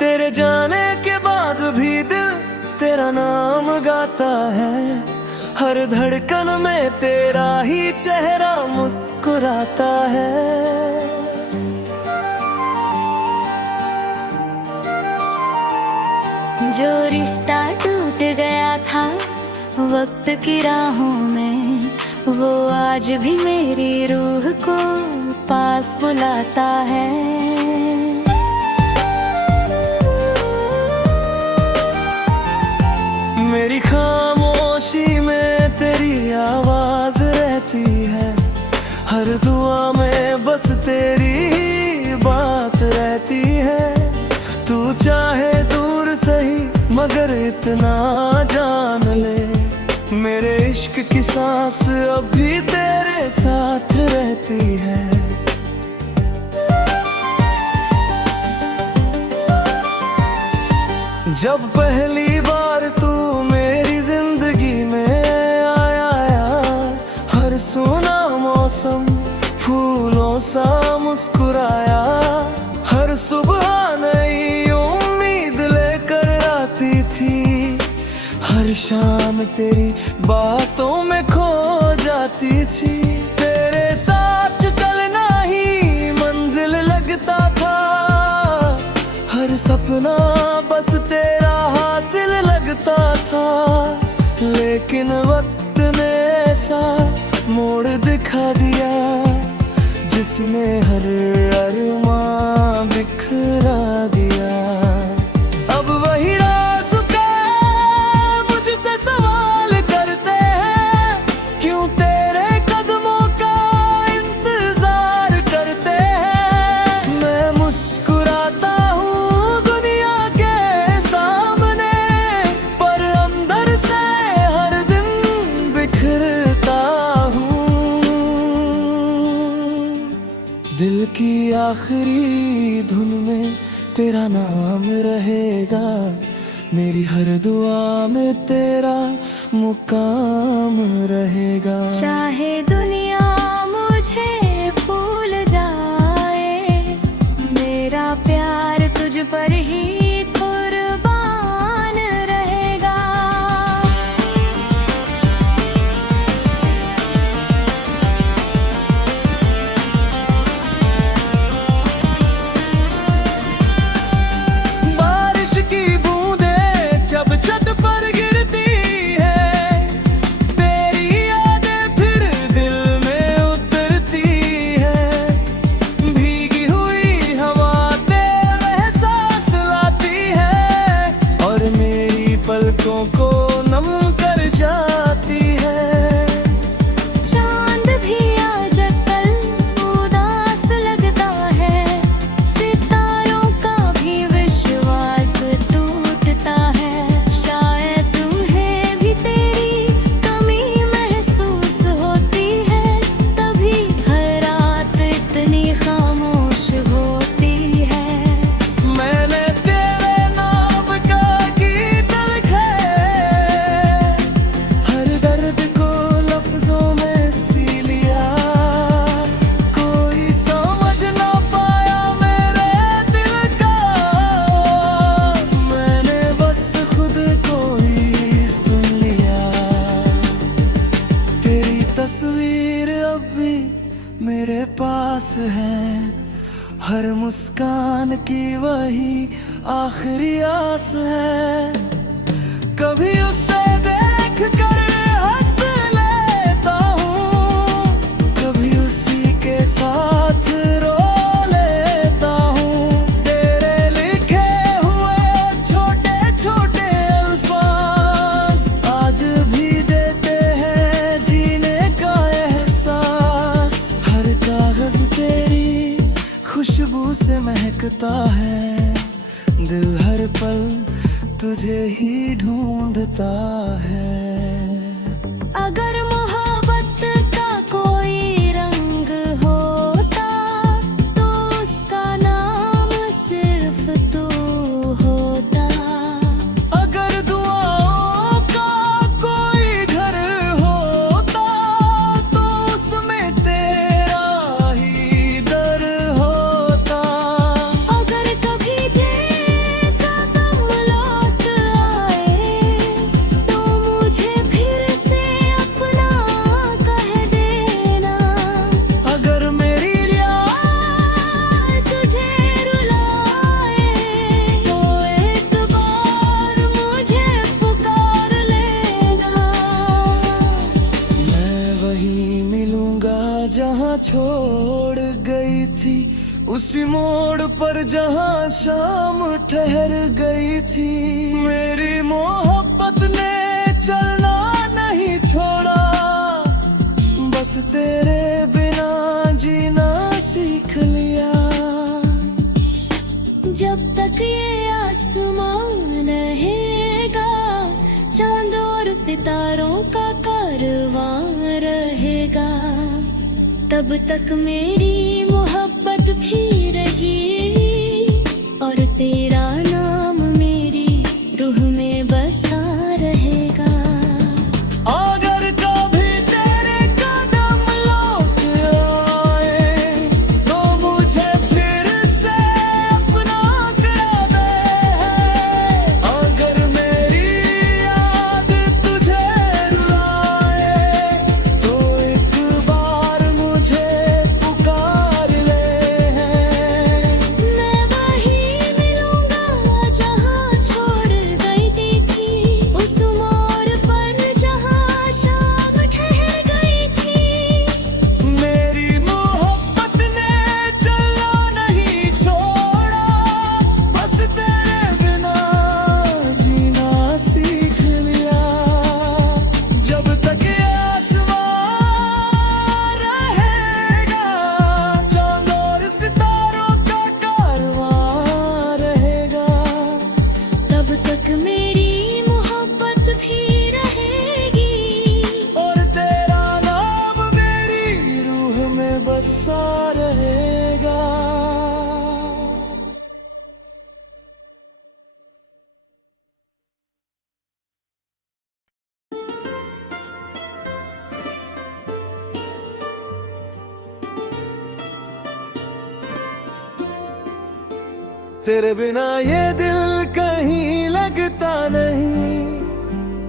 तेरे जाने के बाद भी दिल तेरा नाम गाता है। हर धड़कन में तेरा ही चेहरा मुस्कुराता है। जो रिश्ता टूट गया था वक्त की राहों में, वो आज भी मेरी रूह को पास बुलाता है। मेरी खामोशी में तेरी आवाज रहती है। हर दुआ में बस तेरी ही बात रहती है। तू चाहे दूर सही मगर इतना जान ले, मेरे इश्क की सांस अब भी तेरे साथ रहती है। जब पहली बार तू मेरी जिंदगी में आया, हर सुना मौसम फूलों सा मुस्कुराया। हर सुबह नई उम्मीद लेकर आती थी, हर शाम तेरी बातों में खो जाती थी। तेरे साथ चलना ही मंजिल लगता था, हर सपना बस तेरा हासिल लगता था। लेकिन वक्त ने ऐसा मोड़ दिखा दिया, जिसने हर अरमां बिखरा दिया। अब वही रास्ते मुझसे सवाल करते हैं, क्यों तेरे कदमों का इंतजार करते हैं। मैं मुस्कुराता हूँ दुनिया के सामने, पर अंदर से हर दिन बिखरता हूँ। दिल की आखिरी धुन में तेरा नाम रहेगा, मेरी हर दुआ में तेरा मुकाम रहेगा। चाहे दुनिया मुझे भूल जाए, मेरा प्यार तुझ पर ही कुर्बान रहेगा। बारिश की बूंदें जब छत पर गिरती है, तेरी यादें फिर दिल में उतरती है। भीगी हुई हवा तेरे एहसास लाती है, और मेरी पलकों को नम कर जाती है। चांद भी आज कल उदास लगता है, सितारों का भी विश्वास टूटता है। शायद तुम्हें भी तेरी कमी महसूस होती है, तभी हर रात इतनी खामोश होती है। मैंने तेरे नाम का गीत लिखा है, हर दर्द को लफ्जों में सी लिया। कोई समझ ना पाया मेरे दिल का, मैंने बस खुद को ही सुन लिया। तेरी तस्वीर अब भी मेरे पास है, हर मुस्कान की वही आखिरी आस है। कभी उसे देख कर हंस लेता हूँ, कभी उसी के साथ रो लेता हूँ। तेरे लिखे हुए छोटे छोटे अल्फाज आज भी देते हैं जीने का एहसास। हर कागज तेरी खुशबू से महकता है, दिल हर पल तुझे ही ढूंढता है। अगर मोहब्बत का कोई रंग होता, तो उसका नाम सिर्फ तू होता। अगर दुआओं का कोई घर होता, तो उसमें तेरा ही दर होता। अगर कभी देख छोड़ गई थी, उसी मोड़ पर जहाँ शाम ठहर गई थी। मेरी मोहब्बत ने चलना नहीं छोड़ा, बस तेरे बिना जीना सीख लिया। जब तक ये आसमान रहेगा, चांद और सितारों का कारवां रहेगा, तब तक मेरी मोहब्बत भी रहेगी और तेरा नाम मेरी रूह में बसा रहेगा। अगर कभी तेरे कदम लौट आए तो मुझे फिर से अपना करा दे। अगर मेरी याद तुझे रुलाए तो एक बार मुझे पुकार ले। मैं वहीं मिलूंगा जहाँ छोड़ गई थी, उस मोड़ पर जहाँ शाम ठहर गई थी। मेरी मोहब्बत ने चलना नहीं छोड़ा, बस तेरे बिना जीना सीख लिया। जब तक ये आसमान रहेगा, चांद और सितारों का कारवां रहेगा, तब तक मेरी मोहब्बत भी रहेगी और तेरा नाम मेरी रूह में बसा रहेगा। तेरे बिना ये दिल कहीं लगता नहीं,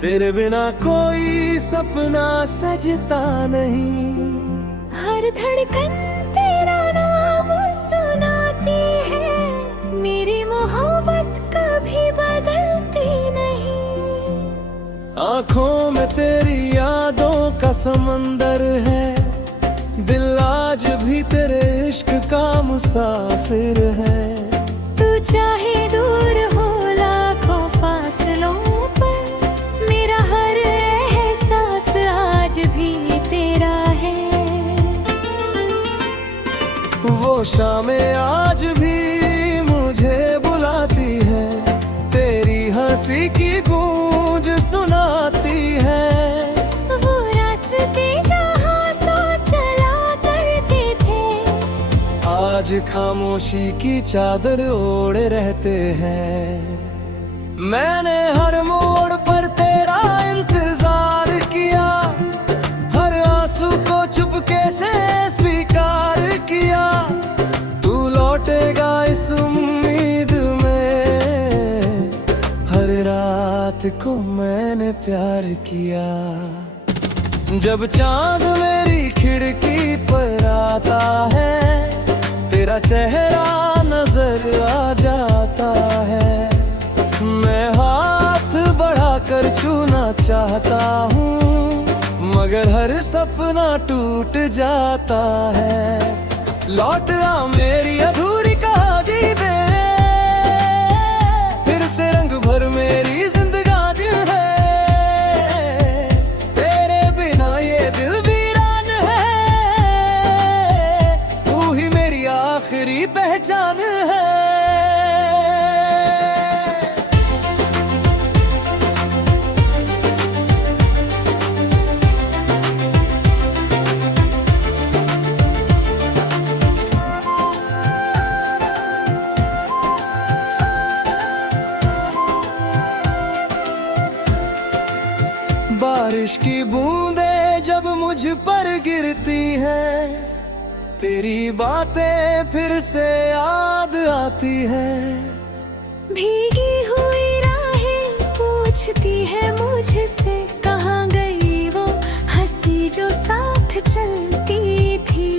तेरे बिना कोई सपना सजता नहीं। हर धड़कन तेरा नाम सुनाती है, मेरी मोहब्बत कभी बदलती नहीं। आँखों में तेरी यादों का समंदर है, दिल आज भी तेरे इश्क का मुसाफिर है। तू चाहे दूर हो लाखों फासलों पर, मेरा हर एहसास आज भी तेरा है। वो शामें आज भी मुझे बुलाती है, तेरी हंसी की गूंज सुनाती है। वो रास्ते जहाँ सो चला करते थे, आज खामोशी की चादर ओढ़े रहते हैं। मैंने हर मोड़ पर तेरा इंतजार किया, हर आंसू को चुपके से स्वीकार किया। तू लौटेगा इस उम्मीद में, हर रात को मैंने प्यार किया। जब चांद मेरी खिड़की पर आता है, तेरा चेहरा नजर आ जाता है। मैं हाथ बढ़ाकर छूना चाहता हूँ, मगर हर सपना टूट जाता है। लौट आ मेरी अधूरी कहानी में, फिर से रंग भर मेरी जिंदगानी है। तेरे बिना ये दिल वीरान है, तू ही मेरी आखिरी पहचान है। बारिश की बूंदें जब मुझ पर गिरती हैं, तेरी बातें फिर से याद आती है। भीगी हुई राहें पूछती है मुझसे, कहाँ गई वो हंसी जो साथ चलती थी।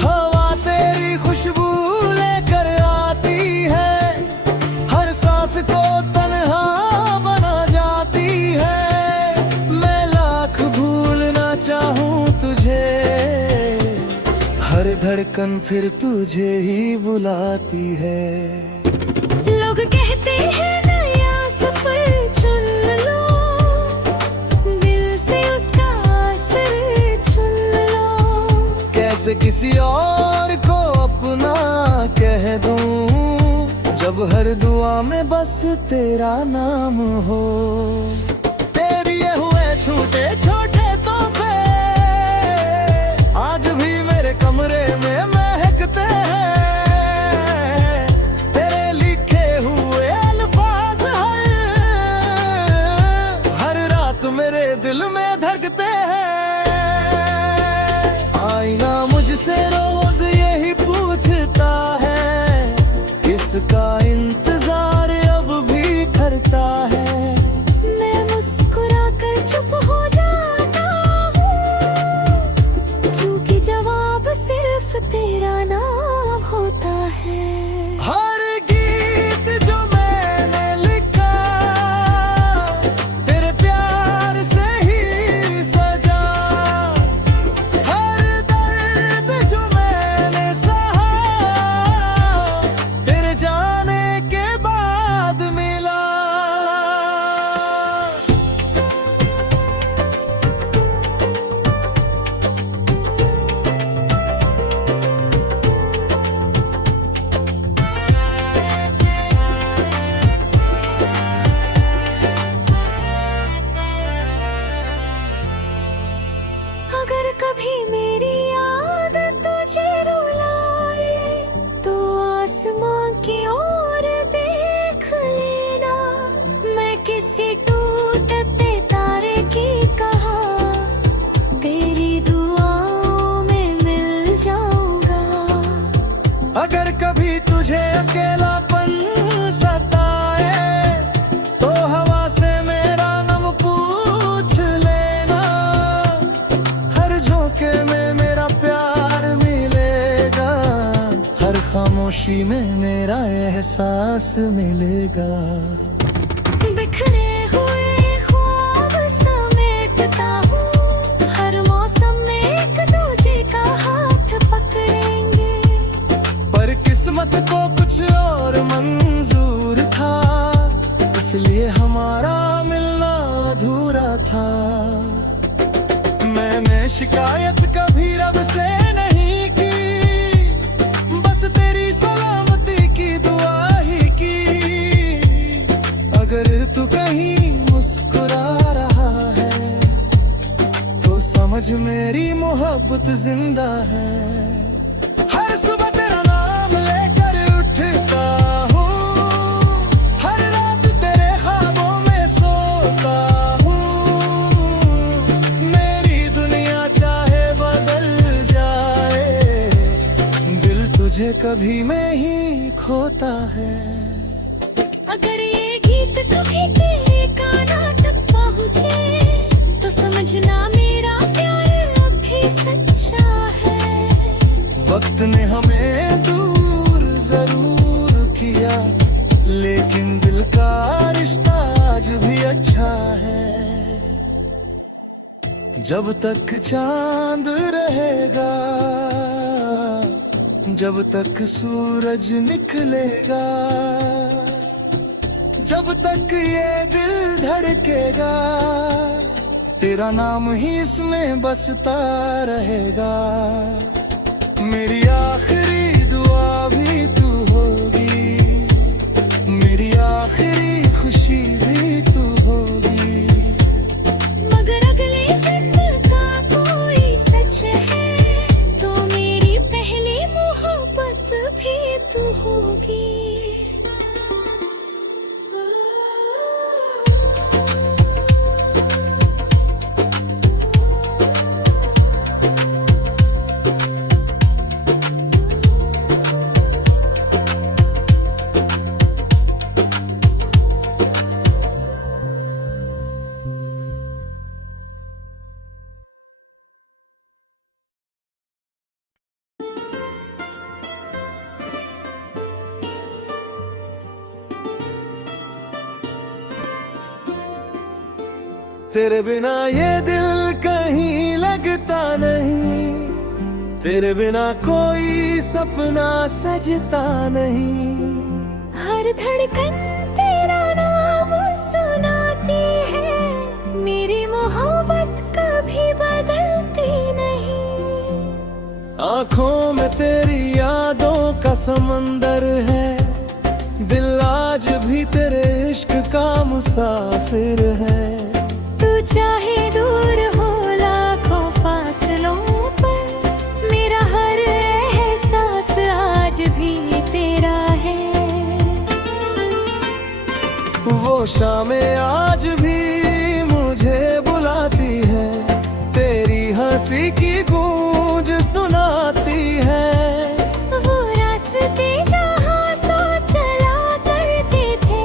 हवा तेरी खुशबू लेकर आती है, हर सांस को तन्हा बना जाती है। मैं लाख भूलना चाहूँ तुझे, धड़कन फिर तुझे ही बुलाती है। लोग कहते हैं नया सफर चुन लो, दिल से उसका असर चुन लो। कैसे किसी और को अपना कह दूं, जब हर दुआ में बस तेरा नाम हो। तेरी ये हुए छूटे छोटे तोहफे आज भी मेरे कमरे में महकते हैं। तेरे लिखे हुए अल्फाज हर रात मेरे दिल में धड़कते हैं। आईना मुझसे रोज यही पूछता है, किसका इंतजार अब भी करता है। मैं मुस्कुरा कर चुप हो जाता हूँ, क्योंकि जवाब सिर्फ तेरा नाम होता है। हर गीत जो मैंने लिखा तेरे प्यार से ही सजा, हर दर्द जो मैंने सहा तेरे जाने के बाद मिला। अगर कभी मेरी याद तुझे रुलाए, तो आसमां की ओर देख लेना। मैं किसी टूटते तारे की कहा, तेरी दुआओं में मिल जाऊंगा। अगर कभी तुझे अकेलापन सताए, तो हवा से मेरा नाम पूछ लेना। हर झोंके में मेरा प्यार मिलेगा, हर खामोशी में मेरा एहसास मिलेगा। बिखरे हुए ख्वाब समेटता हूँ, हर मौसम में एक दूजे का हाथ पकड़ेंगे। पर किस्मत को कुछ और मंजूर था, इसलिए हमारा मिलना अधूरा था। मैंने शिकायत कभी रब से नहीं की, बस तेरी सलामती की दुआ ही की। अगर तू कहीं मुस्कुरा रहा है, तो समझ मेरी मोहब्बत जिंदा है। हर सुबह तेरा नाम लेकर उठता हूँ, हर रात तेरे ख्वाबों में सोता हूँ। मेरी दुनिया चाहे बदल जाए, दिल तुझे कभी में ही खोता है। अगर ये गीत कभी तेरे कानों तक पहुँचे, तो समझना मेरा प्यार अब भी सच्चा है। वक्त ने हमें दूर जरूर किया, लेकिन दिल का रिश्ता आज भी अच्छा है। जब तक चांद रहेगा, जब तक सूरज निकलेगा, जब तक ये दिल धड़केगा, तेरा नाम ही इसमें बसता रहेगा। मेरी आखिरी दुआ भी तू होगी, मेरी आखिरी खुशी भी तू होगी। मगर अगले जन्म का कोई सच है, तो मेरी पहली मोहब्बत भी तू होगी। तेरे बिना ये दिल कहीं लगता नहीं, तेरे बिना कोई सपना सजता नहीं। हर धड़कन तेरा नाम सुनाती है, मेरी मोहब्बत कभी बदलती नहीं। आंखों में तेरी यादों का समंदर है, दिल आज भी तेरे इश्क का मुसाफिर है। तू चाहे दूर हो लाखों फासलों पर, मेरा हर एहसास आज भी तेरा है। वो शामें आज भी मुझे बुलाती है, तेरी हंसी की गूंज सुनाती है। वो रास्ते जहाँ सो चला करते थे,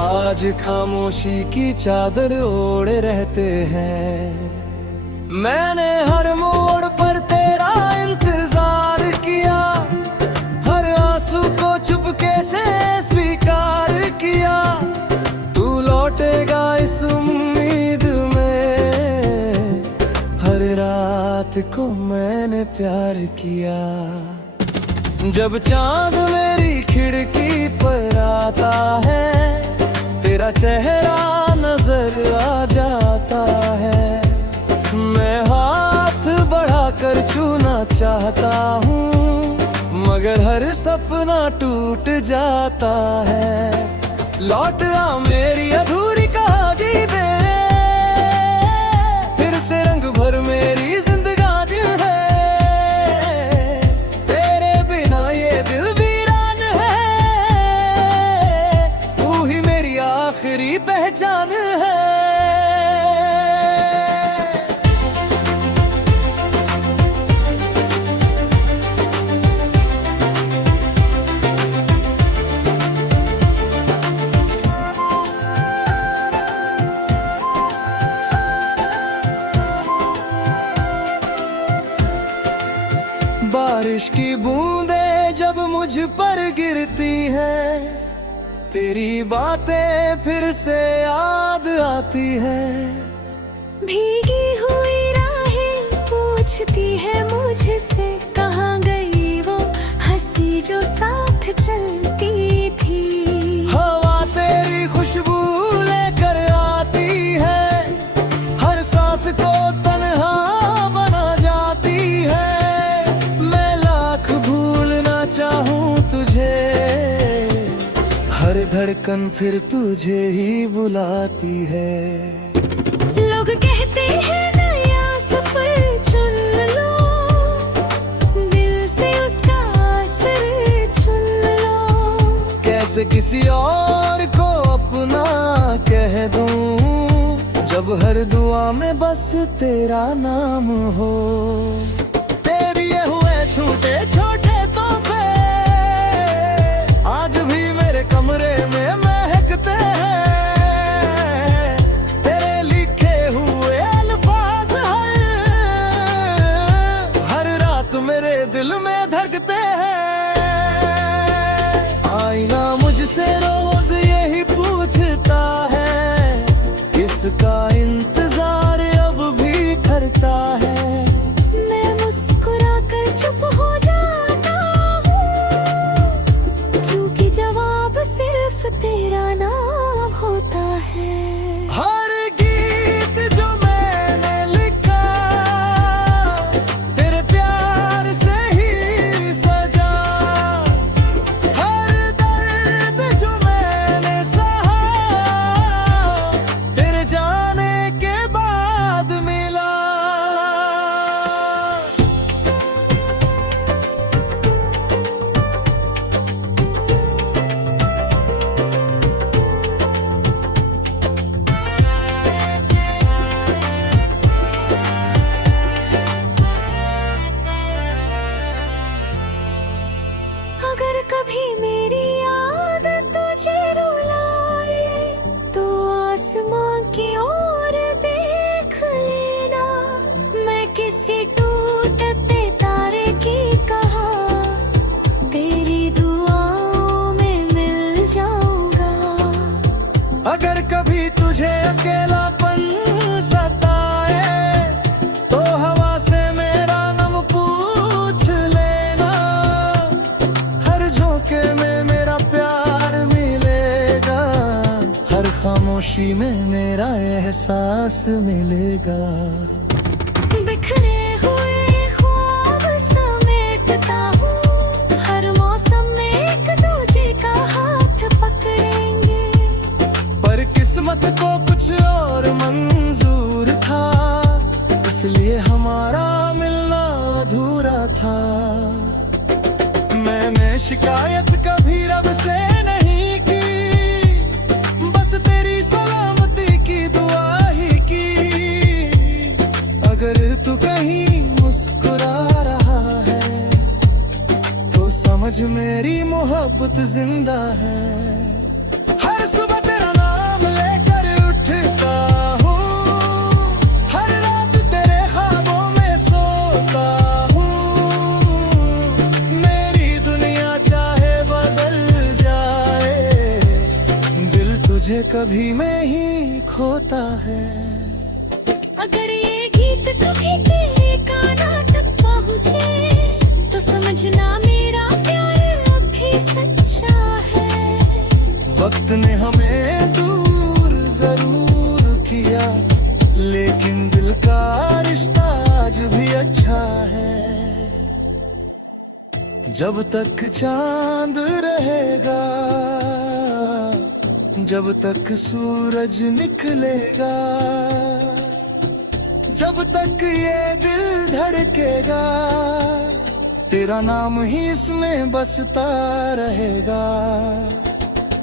आज खामोशी की चादर ओढ़े रहते हैं। मैंने हर मोड़ पर तेरा इंतजार किया, हर आंसू को चुपके से स्वीकार किया। तू लौटेगा इस उम्मीद में, हर रात को मैंने प्यार किया। जब चांद मेरी खिड़की पर आता है, तेरा चेहरा नजर आ जाता है। मैं हाथ बढ़ाकर छूना चाहता हूँ, मगर हर सपना टूट जाता है। लौट आ मेरी अधूरी कहानी में, फिर से रंग भर मेरी जिंदगानी है। तेरे बिना ये दिल वीरान है, तू ही मेरी आखिरी पहचान है। बारिश की बूंदें जब मुझ पर गिरती है, तेरी बातें फिर से याद आती है। भीगी हुई राहें पूछती है मुझसे, कहाँ गई वो हंसी जो साथ चलती थी। हवा तेरी खुशबू लेकर आती है, हर सांस को तन्हा बना जाती है। मैं लाख भूलना चाहूँ तुझे, हर धड़कन फिर तुझे ही बुलाती है। लोग कहते हैं नया सफर चुन लो, दिल से उसका असर चुन लो। कैसे किसी और को अपना कह दूं, जब हर दुआ में बस तेरा नाम हो। तेरी ये हुए छूटे छोटे तोहफे आज भी मेरे कमरे में महकते हैं। तेरे लिखे हुए अल्फाज हर रात मेरे दिल में धड़कते हैं। आईना मुझसे रोज यही पूछता है, किसका इंतजार अब भी करता है। मैं मुस्कुरा कर चुप हो जाता पास मिलेगा। बिखरे हुए ख्वाब समेटता हूँ, हर मौसम में एक दूजे का हाथ पकड़ेंगे। पर किस्मत को कुछ और मंजूर था, इसलिए हमारा मिलना अधूरा था। मैंने शिकायत कभी रब से नहीं की, बस तेरी सलामती की दुआ ही की। अगर तू कहीं मुस्कुरा रहा है तो समझ मेरी मोहब्बत जिंदा है। हर सुबह तेरा नाम लेकर उठता हूँ, हर रात तेरे ख्वाबों में सोता हूँ। मेरी दुनिया चाहे बदल जाए, दिल तुझे कभी में ही खोता है। अगर ये गीत कभी तेरे कानों तक पहुँचे तो समझना मेरा प्यार अब भी सच्चा है। वक्त ने हमें दूर जरूर किया, लेकिन दिल का रिश्ता आज भी अच्छा है। जब तक चांद रहेगा, जब तक सूरज निकलेगा, जब तक ये दिल धड़केगा, तेरा नाम ही इसमें बसता रहेगा।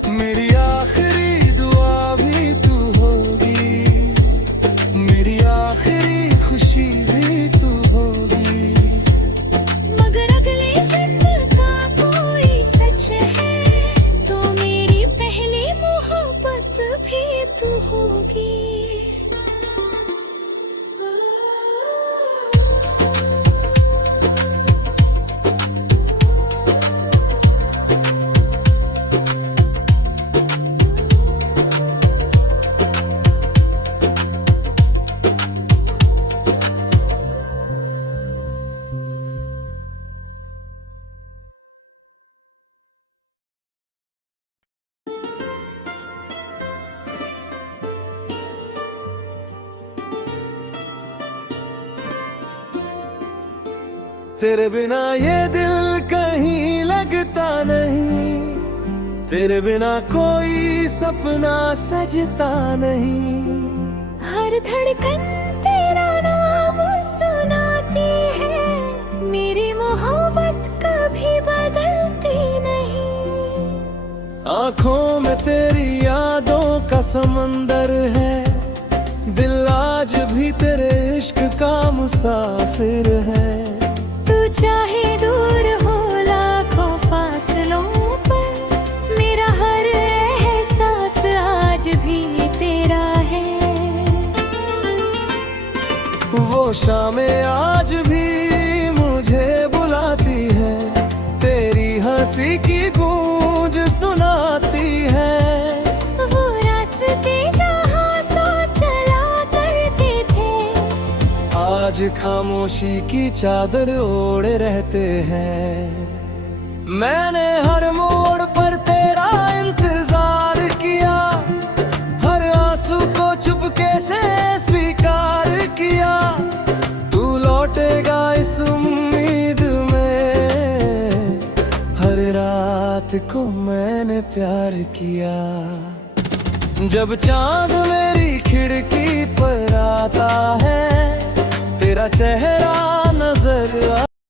मेरी आखिरी दुआ भी तू होगी, मेरी आखिरी खुशी भी तू होगी। मगर अगले जन्म का कोई सच है तो मेरी पहली मोहब्बत भी तू होगी। तेरे बिना ये दिल कहीं लगता नहीं, तेरे बिना कोई सपना सजता नहीं। हर धड़कन तेरा नाम सुनाती है, मेरी मोहब्बत कभी बदलती नहीं। आँखों में तेरी यादों का समंदर है, दिल आज भी तेरे इश्क का मुसाफिर है। तू चाहे दूर हो लाखों फासलों पर, मेरा हर एहसास आज भी तेरा है। वो शामें आज भी मुझे बुलाती है, तेरी हंसी की गूंज सुनाती है। वो रास्ते जहाँ सो चला करते थे, आज खामोशी की चादर ओढ़े रहते हैं। मैंने हर मोड़ पर तेरा इंतजार किया, हर आंसू को चुपके से स्वीकार किया। तू लौटेगा इस उम्मीद में, हर रात को मैंने प्यार किया। जब चांद मेरी खिड़की पर आता है, तेरा चेहरा नजर